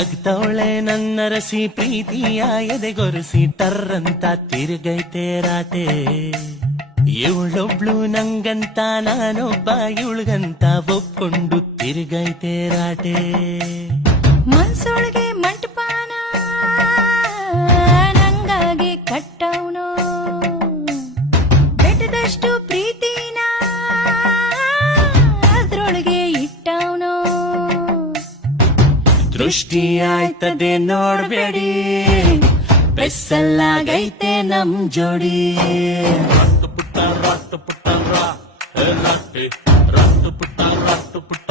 ನಗ್ತವಳೆ ನನ್ನ ರಸಿ ಪ್ರೀತಿಯ ಎದೆಗೊರೆಸಿ ಟರ್ರಂತ ತಿರುಗೈತೆ ರಾಟೆ. ಇವಳೊಬ್ಳು ನಂಗಂತ ನಾನೊಬ್ಬ ಇವಳಿಗಂತ ಒಪ್ಕೊಂಡು ತಿರುಗೈತೆ ರಾಟೆ. ಮನ್ಸೊಳಗೆ ಮಂಟಪಾನ ನಂಗಾಗಿ ಕಟ್ಟವನು, ಬೆಟ್ಟದಷ್ಟು ಪ್ರೀತಿನ ಅದ್ರೊಳಗೆ ಇಟ್ಟವನು. ದೃಷ್ಟಿ ಆಯ್ತದೆ ನೋಡ್ಬೇಡಿ, ಬೆಸ್ಸಲಾಗೈತೆ ನಮ್ ಜೋಡಿ. ರಟ್ಟು ಪುಟ್ಟ ರಾ, ರಟ್ಟು ಪುಟ್ಟ